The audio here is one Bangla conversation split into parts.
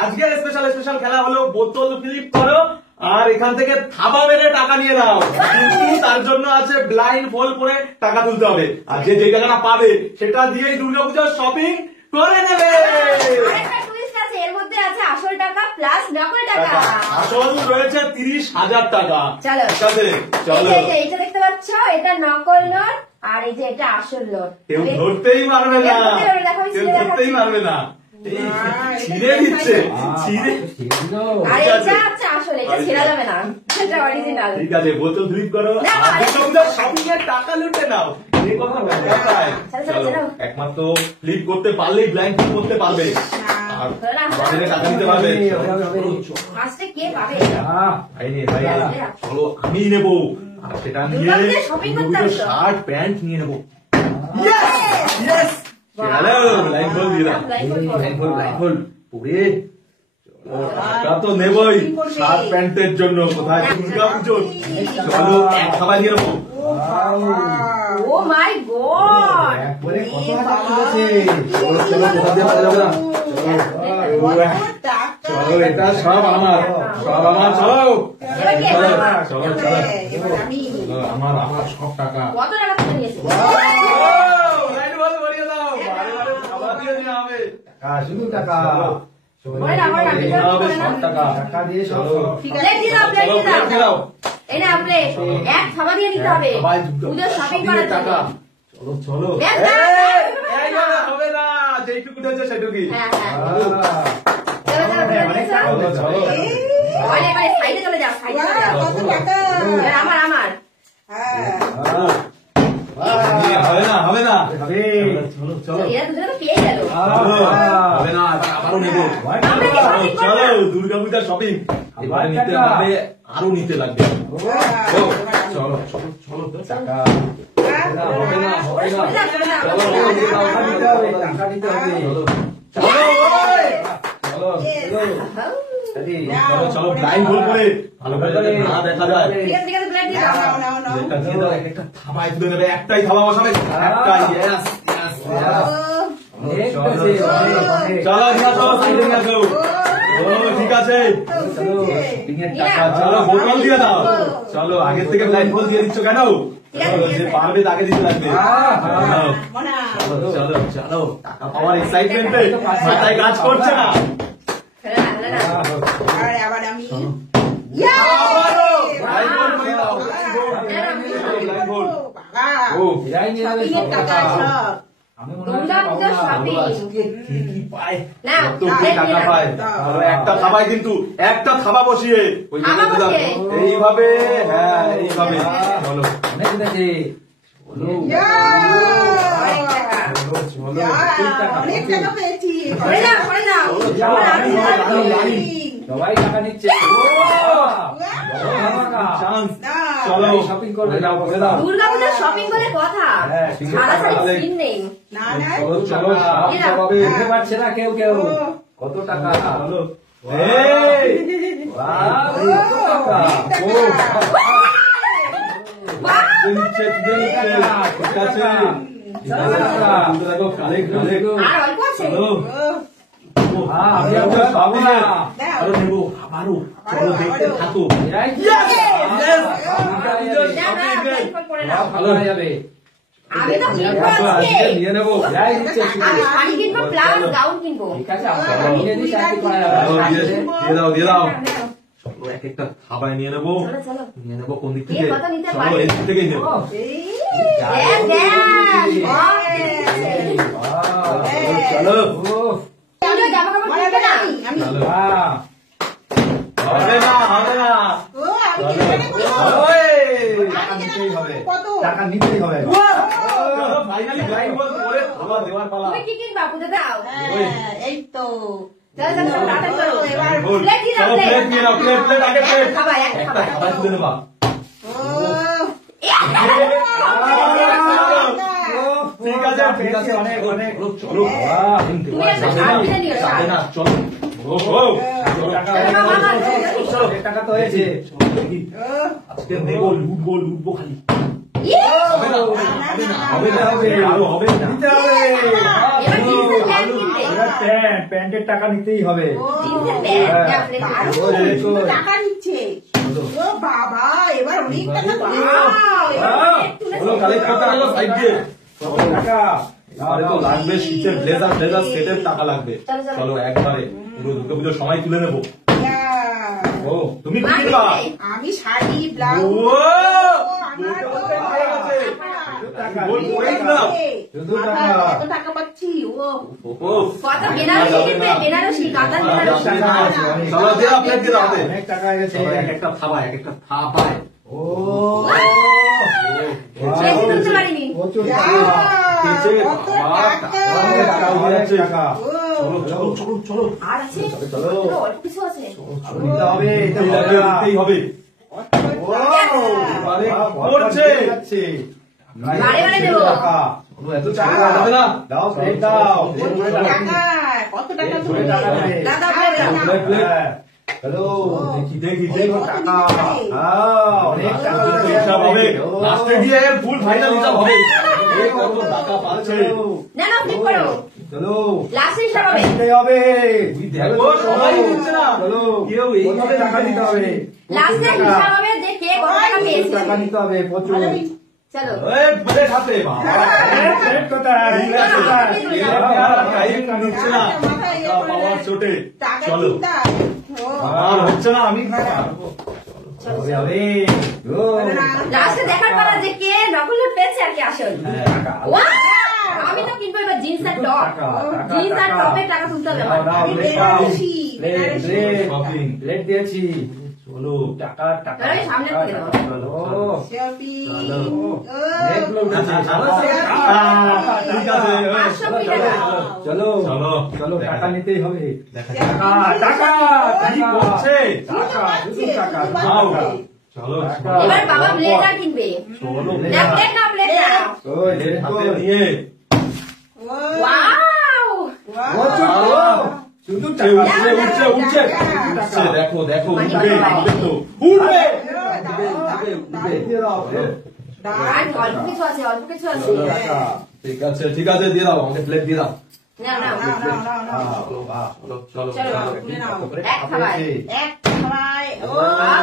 আজকের স্পেশাল স্পেশাল খেলা হলো বোতল ফ্লিপ করো আর এখান থেকে থাবা মেরে টাকা নিয়ে নাও, কিন্তু তার জন্য আছে ব্লাইন্ড ফোল্ড করে টাকা তুলতে হবে, আর যে টাকাটা পাবে সেটা দিয়েই দুর্গাপূজার শপিং করে নেবে। এর মধ্যে আছে আসল টাকা প্লাস নকল টাকা। আসল রয়েছে 30,000 টাকা। চলো চলো, এটা দেখতে পাচ্ছ, এটা নকল নোট আর এই যে এটা আসল নোট। কেউ ধরতেই পারবে না, কেউ ধরতেই পারবে না। ছিঁড়ে দিচ্ছে, আর এটা হচ্ছে আসল, এটা ছেড়া যাবে না, এটা অরিজিনাল। ঠিক আছে, বোতল ফ্লিপ করো আর শপিং এর টাকা লুটে নাও। এই কথা চলো, একমাত্র ফ্লিপ করতে পারলেই ব্লাইন্ড ফ্লিপ করতে পারবে আর আমাদের টাকা নিতে পারবে। ফার্স্টে কে পাবে? ভাই চলো, আমি নেবো আর সেটা নিয়ে শার্ট প্যান্ট নিয়ে নেবো। তো নেবই শার্ট প্যান্টের জন্য, কোথায় দুর্গা পুজো, চলো এক খাবার নিয়ে নেবো। ও মাই গড, চলো এটা সব আমার, সব আমার। চলো চলো চলো, আমার আমার সব টাকা। কত টাকা তুলে নিয়েছো? শুধু টাকা, সব টাকা টাকা দিয়ে সব। এই না প্লেট, এক খাবার দিয়ে নিতে হবে পুজোর শপিং করার টাকা। চলো চলো, হবে না, যেটুকু হচ্ছে সেটুকুই। সাইডে চলে যাও, সাইডে চলে যাও। আমার আমার হবে না, হবে না, চলো চলো, এরা দুজনে পেয়ে গেল। হবে না, আবারও নেবো। চলো দুর্গাপূজার শপিং এবারে নিতে হবে, আরো নিতে লাগবে। চলো চলো চলো, টাকা হবে না, হবে না, টাকা দিতে হবে। চলো চলো চলো, ব্লাইন্ড ফোল্ড করে ভালো করে না দেখা যায়। একটা থাবায় তুলে নেবে, একটাই থাবা বসাবে, একটাই। চলো নিয়ে আসো, ঠিক আছে। চলো বোতল দিয়ে দাও। চলো আগের থেকে ব্লাইন্ড ফোল্ড দিয়ে দিচ্ছ কেন? যে পারবে তাকে দিতে লাগবে। চলো চলো, টাকা পাওয়ার এক্সাইটমেন্টে মাথায় কাজ করছে না। আবার আমি একটা থাবায় কিন্তু একটা থাবা বসিয়ে এইভাবে, হ্যাঁ এইভাবে। বলো সবাই টাকা নিচ্ছে। চলো শপিং করে দাও, করে দাও। দুর্গাপূজার শপিং করে কথা, সারাসারি সিন নেই। চলো দেখতে পাচ্ছে না কেউ কেউ। কত টাকা? ভালো হয়ে যাবে। আমি তো নিয়ে নেবো, আমি শাড়ি কিনবো প্লাস গাউন কিনবো। ঠিক আছে, দিয়ে দাও দিয়ে দাও। চলো এক একটা খাবাই নিয়ে নেবো, নিয়ে নেবো। কোন দিক থেকে? চলো এই দিক থেকেই নেবো। চলো হবে না, হবে না, টাকা নিতেই হবে। ফাইনালি ব্লাইন্ড ফোল্ড করে খাবার দেওয়ার পালা। তুমি কি কিনবা? বুঝে দাও। এই তো প্লেট নিয়ে নাও, প্লেট আগে, প্লেট খাবার একটা খাবার তুলে নেবা। ঠিক আছে ঠিক আছে, অনেক অনেক। চলো টাকা তো হয়েছে। আজকে নেবো, লুটবো লুটবো খালি। হবে না, হবে না, হবে না, আরো হবে না, নিতে হবে। প্যান্টের টাকা নিতেই হবে। জিন্সের প্যান্ট, যা ফ্রেশ। আরো কিন্তু টাকা নিচ্ছে। ও বাবা, এবার অনেক টাকা চলো কালেক্ট করতে গেল সাইড দিয়ে। কত টাকা? আরে তো লাগবে শীতের ব্লেজার সেটের টাকা লাগবে। চলো, চলো। চলো একবারে পুরো দুর্গাপুজোর সময় তুলে নেবো। ও তুমি কি মা কিনবা? নেই। আমি শাড়ি ও ব্লাউজ আমার তো হয়ে গেছে। টাকা গোল করেই না। শুধু টাকা। এত টাকা পাচ্ছি ও ও কত বেনারসি কিনবে, বেনারসি, কাতান বেনারসি। চলো দিয়ে দাও, প্লেট দিয়ে দাও হাতে। অনেক টাকা গেছে। চলো, এক একটা থাবায়, এক একটা থাবায়। ও বেশি তুলতে পারিনি। প্রচুর যা, টাকা। কেচে কত বাবা, টাকা। অনেক টাকা, অনেক টাকা। ও, চলো চলো চলো আর আছে? চলো। মাত্র অল্প কিছু আছে। আরো নিতে হবে, এটা এই হবে না। দিতেই হবে। ও, আরে, পড়ছে। পড়ছে। বারে বারে দেবো। টাকা। এত টাকা হবে না। দাও, প্লেট দাও। কত টাকা, কত টাকা এই তুমি? টাকা নেই। দাদা, প্লেট দাও। Plate, plate. হ্যাঁ। হ্যালো। দেখি দেখি কত দেখি। টাকা? অনেক টাকা হিসাব হবে। লাস্টে গিয়ে ফুল ফাইনাল হিসাব হবে। এই কত টাকা পাচ্ছে। না না, ফ্লিপ করো। চলো। লাস্টে হিসাব হবে। দিতে হবে। তুই দেখো সবাই দিচ্ছে না। চলো। কেউ এইভাবে টাকা দিতে হবে। লাস্টে হিসাব হবে যে কে কত টাকা পেয়েছে। টাকা নিতে হবে প্রচুর। চলো। এই প্লেট হাতে বাবা। প্লেট কোথায়? প্লেট কোথায়? টাইম নিচ্ছে না। টাকা পাওয়ার চোটে। টাকা চলো। চিন্তা। ও, আর হচ্ছে না, আমি হবে, হবে। ও, লাস্টে দেখার পর যে কে নকল পেয়েছে আর কে আসল। টাকা। ওয়াও! আমি তো কিনবো এবার জিন্স আর টপ। টাকা, টাকা, জিন্স আর টাকা। টপে টাকা তুলতে হবে দাও, আমার। দাও, আমি প্লেট দাও। Banarasi, plate, Banarasi. Plate. Shopping. Plate দিয়েছি। চলো। টাকা, টাকা। আরে, সামনে টাকা, থেকে দাও। টাকা। ও, শপিং। চলো। ও, অনেকগুলো উঠেছে। চলো, চলো, ঠিক আছে। 520 টাকা। চলো, চলো। চলো, টাকা নিতেই হবে। দেখা টাকা, টাকা, কি টাকা। করছে? টাকা, শুধু টাকা, শুধু দাও। টাকা। চলো টাকা। এবার বাবা ব্লেজার কিনবে। চলো না, প্লেট না, প্লেট না। ওই, প্লেট দেখো। হাতে নিয়ে ও, ওয়াও! প্রচুর বাবা। টাকা। শুধু উঠছে টাকা। উঠছে উঠছে উঠছে উঠছে, দেখো দেখো উঠবে উঠবে তো উঠবে উঠবে দিয়ে দাও, প্লেট। আর অল্প কিছু আছে, অল্প কিছু আছে। চলো, টাকা। ঠিক আছে দিয়ে দাও, আমাকে প্লেট দিয়ে দাও। না না, নাও, নাও, নাও, নাও। বাহ, চলো চলো চলো, তুলে নাও। এক খাবার। এক খাবাই। ও,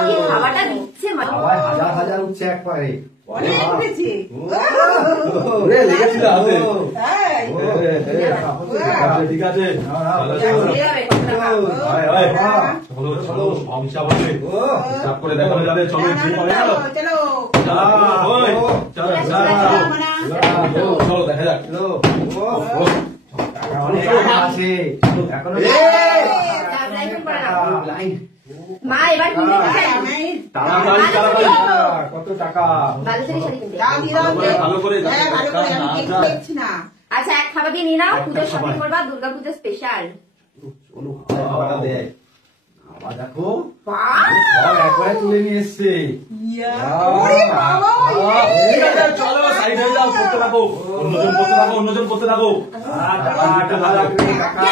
কি খাবারটা দিচ্ছে মা। সবাই হাজার হাজার উঠছে একবারে। অনেক উঠেছে। ওরে, লেগেছিল হাতে। তাই? ও, ঠিক আছে নাও, নাও, চলো, চলো। চলো। দিয়ে যাবে, কত টাকা? আয়, আয়। চলো চলো সব হিসাব হবে ও, হিসাব করে দেখানো যাবে চলো না, ঠিক না, হয়ে না, গেল চলো। ওই, চলো চলো, চলো চলো দেখা যাক চলো। ও, ও, টাকা অনেক আছে। এখনো লাইন করে নাও। মা এবার কিনতে চাই। তাড়াতাড়ি তাড়াতাড়ি কত টাকা? বালুচরি শাড়ি কিনতে। দাও, দিয়ে দাও, ভালো করে, দে। ভালো করে, হ্যাঁ, ভালো করে, আমি না, কেক না। দেখছি না। আচ্ছা, এক খাবার দিয়ে নিয়ে নাও। একটা পুজোর শপিং খাবার। করবা, দুর্গা পুজো স্পেশাল। চলো, খাওয়াটা দেয়। আবার দেখো, বাহ! সব একবারে তুলে নিয়ে এসছে। ইয়া, ওরে বাবা, ঠিক আছে চলো সাইড হয়ে যাও করতে থাকো অন্যজন করতে থাকো অন্যজন করতে থাকো টাকা, টাকা লাগবে, টাকা।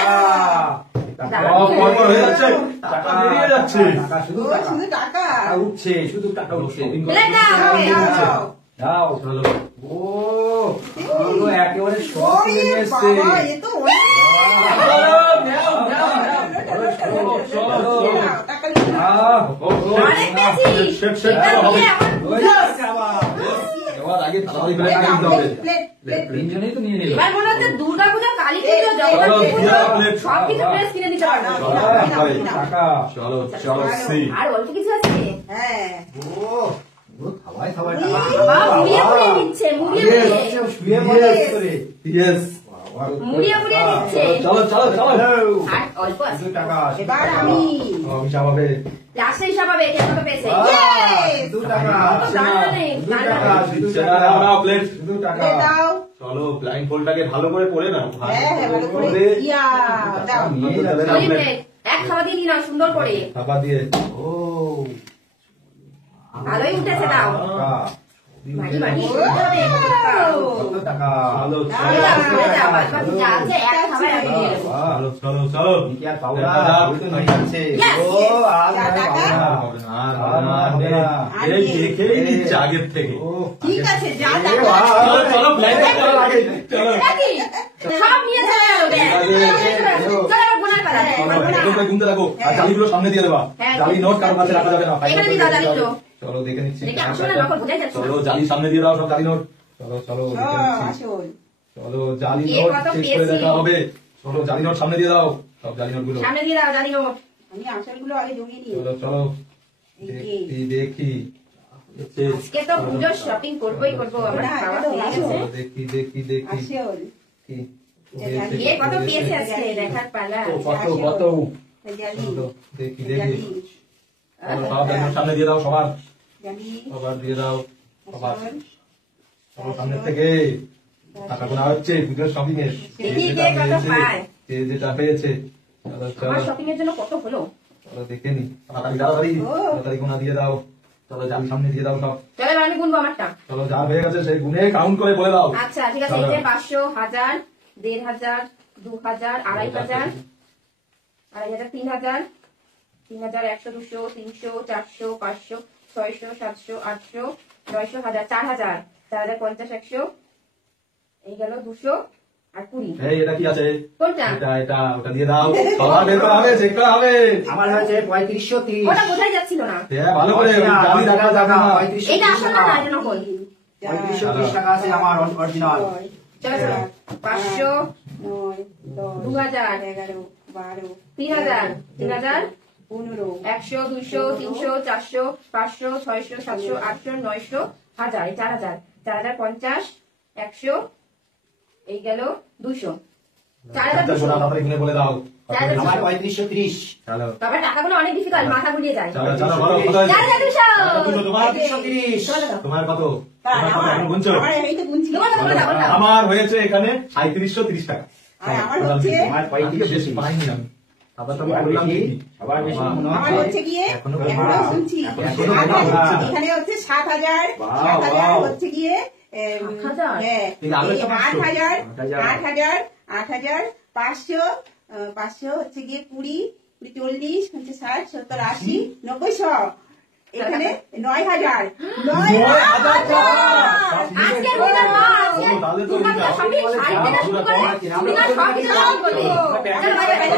টাকা। পরপর হয়ে যাচ্ছে টাকা বেরিয়ে যাচ্ছে টাকা, শুধু ও, টাকা। শুধু টাকা। টাকা উঠছে, শুধু টাকা উঠছে। প্লেট দাও, প্লেট দাও। দাও। দাও। চলো ও, ওগুলো একেবারে সব তুলে ওরে নিয়ে এসছে। বাবা, এ তো অনেক। চলো নাও, টাকা নিয়ে নাও। অনেক বেশি। এটা দিয়ে আমার পুজো। এবার আগে তাড়াতাড়ি করে টাকা দিতে হবে প্লেট, প্লেট, প্লেট। তিনজনেই তো নিয়ে নিল। এবার মনে হচ্ছে দুর্গা পুজো, কালী পুজো, জগন্নাথ পুজো সব কিছু ড্রেস কিনে দিতে পারবো। টাকা। চলো চলো সি আর অল্প কিছু আছে। হ্যাঁ। ও, থাবায় থাবায় উড়িয়ে, টাকা। বাবা মুড়িয়ে মুড়িয়ে দিচ্ছে, মুড়িয়ে মুড়িয়ে। শুয়ে পড়ে করে। ইয়েস মুড়িয়ে মুড়িয়ে দিচ্ছে। চলো চলো চলো আর অল্প আছে। শুধু টাকা। এবার আমি। হিসাব হবে লাস্টে হিসাব হবে, কে কত পেয়েছে। শুধু টাকা। দাঁড়ানো নেই, শুধু দাঁড়ানো টাকা, নেই। শুধু দিচ্ছে না, টাকা। নাও, নাও, প্লেট। শুধু টাকা। প্লেট দাও। চলো ব্লাইন্ড ফোল্ডটাকে ভালো করে পরে নাও হ্যাঁ, হ্যাঁ, ভালো করে। ইয়া, দাও। নিয়ে যাবে। Sorry plate. এক খাবার দিয়ে নিয়ে নাও সুন্দর করে। খাবার দিয়ে ও, ভালোই উঠেছে দাও। টাকা। মাটি মাটি উঠতে হবে, কত টাকা? চলো চলে যাও, চলে যাও। বাকি যা আছে এক খাবার আমি দিয়ে দেবো। চলো চলো চলো কি আর পাবো দেখা না? যাক। ওই তো নিয়ে যাচ্ছে। Yes, ও, yes. আর নয় টাকা। পাবো না। হবে না, হবে না। আর এই নেই। দেখেই নিচ্ছে আগের থেকে ও, ঠিক আছে, যা এ টাকা। বাবা। চলো চলো ব্লাইন্ড চলো আগে চলো এটা কি? সব নিয়ে চলে গেল ব্যাগ। পারবো না। একদম করে গুনতে থাকো আর হ্যাঁ। জালিগুলো সামনে দিয়ে দেবা। হ্যাঁ, জালি নোট কারোর কাছে রাখা যাবে না। এখানে দিয়ে দাও জালিগুলো। চলো দেখে নিচ্ছি। দেখে আসলে নকল বোঝাই যাচ্ছে না। চলো জালি সামনে দিয়ে দাও সব জালি নোট। চলো চলো দেখে নিচ্ছি। আসল চলো জালি এ নোট কত চেক করে পেয়েছি। দেখা হবে। চলো জালি নোট সামনে দিয়ে দাও সব জালি নোট গুলো। সামনে দিয়ে দাও জালি নোট। আমি আসলগুলো আগে জমিয়ে নিই। চলো চলো এই যে। দেখি দেখি আজকে তো পুজোর শপিং করবোই করবো, আমার না, খাওয়া এটা তো হয়ে আসল। গেছে। চলো দেখি দেখি দেখি আসল কি এ কত পেয়েছে আজকে দেখার পালা। ও, কত কত জালি চলো দেখি দেখি জালি চলো সব জালি নোট সামনে দিয়ে দাও সবার। জালি সবার দিয়ে দাও সবার। আসল চলো সামনে থেকে টাকা গোনা হচ্ছে পুজোর শপিং এর। দেখি কে কত পায়। যে যেটা পেয়েছে। চলো চলো আমার শপিং এর জন্য কত হলো। চলো দেখে নি তাড়াতাড়ি তাড়াতাড়ি ও। তাড়াতাড়ি গোনা দিয়ে দাও। চলো জালি সামনে দিয়ে দাও সব। চলো এবার আমি গুনবো আমারটা। চলো যা হয়ে গেছে সেই গুনে কাউন্ট করে বলে দাও। আচ্ছা ঠিক আছে, এই যে 500, 1000, 1500, 2000, 2500, 2500, 3000, 3000, 100, 200, 300, 400, 500, 600, 700, 800, 900, 1000, 4000, 4050, 100, এই গেল 200 আর 20। এই এটা কি আছে? কোনটা? এটা এটা ওটা দিয়ে দাও। সবার বের করা হবে চেক করা হবে। আমার হয়েছে 3530। ওটা বোঝাই যাচ্ছিল না। হ্যাঁ ভালো করে জালি দেখা যাবে না। এটা আসল না, এটা নকল। 3530 টাকা আছে আমার অরিজিনাল। চলো চলো 500, 9 10 2000, 11 12 3000, 3000, 15 100, 200, 300, 400, 500, 600, 700, 800, 900, 1000, এই 4000, 4050, 100, এই গেল 200, আচ্ছা, গোনা 4200। তাড়াতাড়ি গুনে বলে দাও। আমার 3530। চলো তবে টাকাগুলো অনেক ডিফিকাল্ট, মাথা ঘুরিয়ে যায়। চলো চলো বলো কত হয়েছে? 4200। তোমার 3530। চলো দাও। তোমার কত? তার তোমার কত আমার এখন গুনছো? আমার এই তো গুনছি তোমার কত? বলো, বলো। আমার হয়েছে এখানে 3730 টাকা। আর আমার হচ্ছে আমার আমি তো বেশি পাইনি আমি। আবার তো আমি সবার বললাম বেশি, কি? সবার বেশি মনে আমার হচ্ছে। হচ্ছে গিয়ে এখনো এখনো গোনা। শুনছি এখনো গোনা হচ্ছে না। এখানে হচ্ছে 7000 বাহ, 7000 বাহ। হচ্ছে গিয়ে 7000? হ্যাঁ এই আরো একটা 8000 8000 8000 500 500 হচ্ছে গিয়ে 20 40 হচ্ছে 60 70 80 90 100 এখানে 9000 আজকে winner মা, আজকে ও, তাহলে তো তোমার winner। সবই শাড়ি থেকে শুরু করে, winner সব কিছু সব বলি। চলো বাইরে বাইরে।